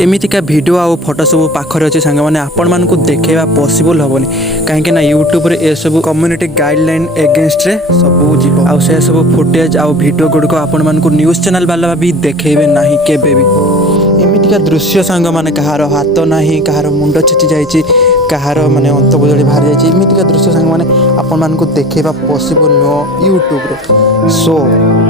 एमितिका वीडियो आउ फोटो सब पाखरे अच्छे सांग मैंने आपण मानक देखा पॉसिबल हेनी कहीं यूट्यूब रे ए सब कम्युनिटी गाइडलाइन एगेंस्ट रे सब जीव आउ से सब फुटेज आउ वीडियो गुड़िक आपण मानक न्यूज चैनल वाला भी देखेबे नाही केबे भी। एमितिका दृश्य सांग माने कहार हाथ नाही कहार मुंड छिची जाइए कहार माने अंत बदली बाहर जाइए एमितिका दृश्य सांग माने आपण मानक देखा पॉसिबल नुह यूट्यूब रे। सो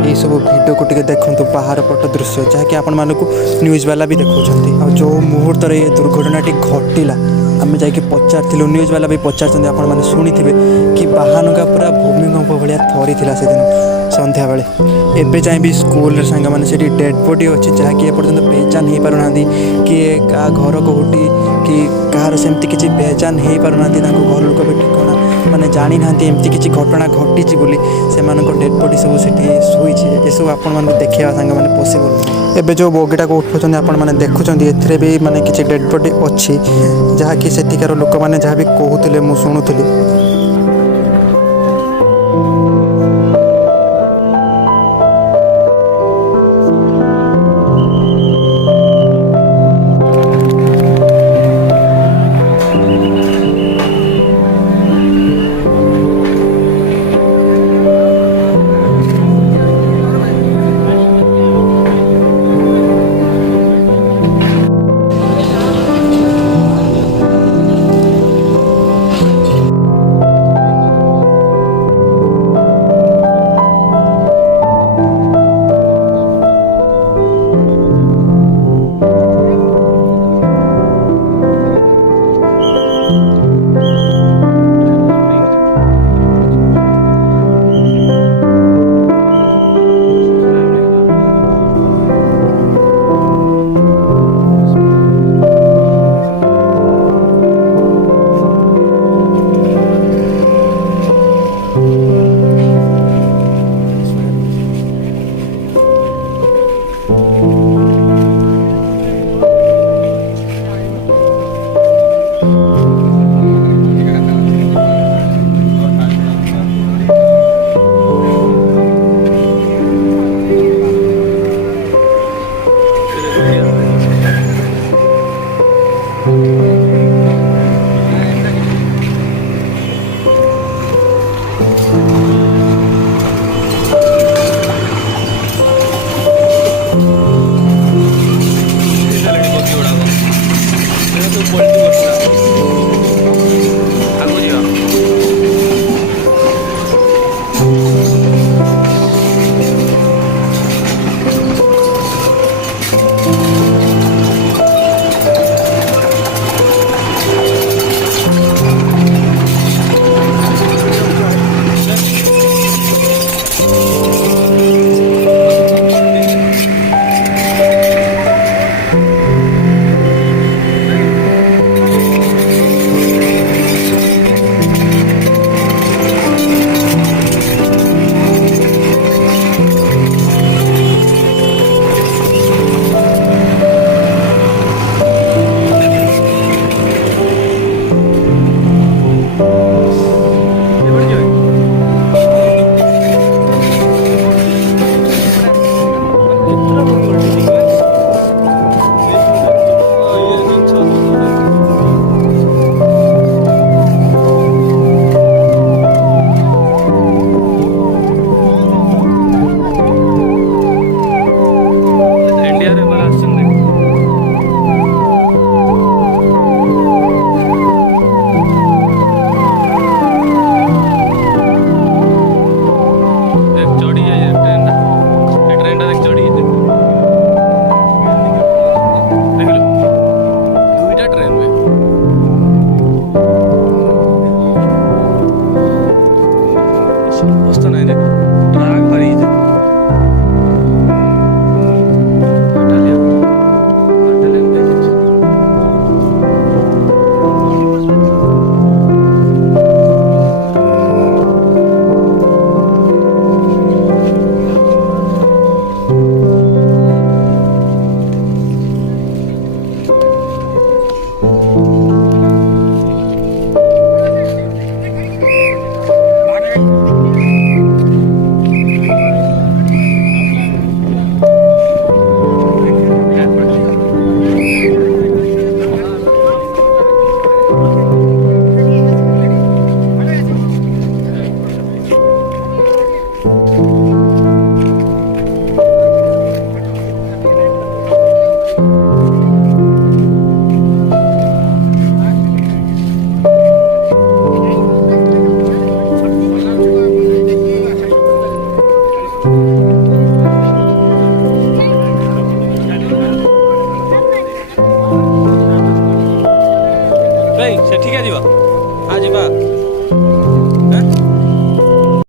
ये सब वीडियो को टिके देखंतु बाहर पट दृश्य जहाँकि आपण मानक न्यूज वाला भी देखुंत आ जो मुहूर्त ये दुर्घटनाटी घटिला आम जा पचारू न्यूज वाला भी पचार आपण मैंने शुणी थे कि बाहानुगा पूरा भूमिकंप भाया थरी से दिन संध्या बेले एवं जाए भी स्कूल सांग मैंने डेड बॉडी अच्छी जहाँकि एपर्तंत पहचान हो पारना किए क्या घर कौटी कि कहार सेमती किसी पहचान हो पारना घर लोक भी ठिकाना मैंने जानी ना एमती किसी घटना घटी से डेड बॉडी सब शुई ये सब आपण देखा सांग मैंने पॉसिबल एवं जो बगीटा को उठाऊँ आपण मैंने देखुं ए भी माने किसी डेड बॉडी अच्छी जहाँकि सेठिकार लोक मैंने जहाँ भी कहते मुझे शुणुली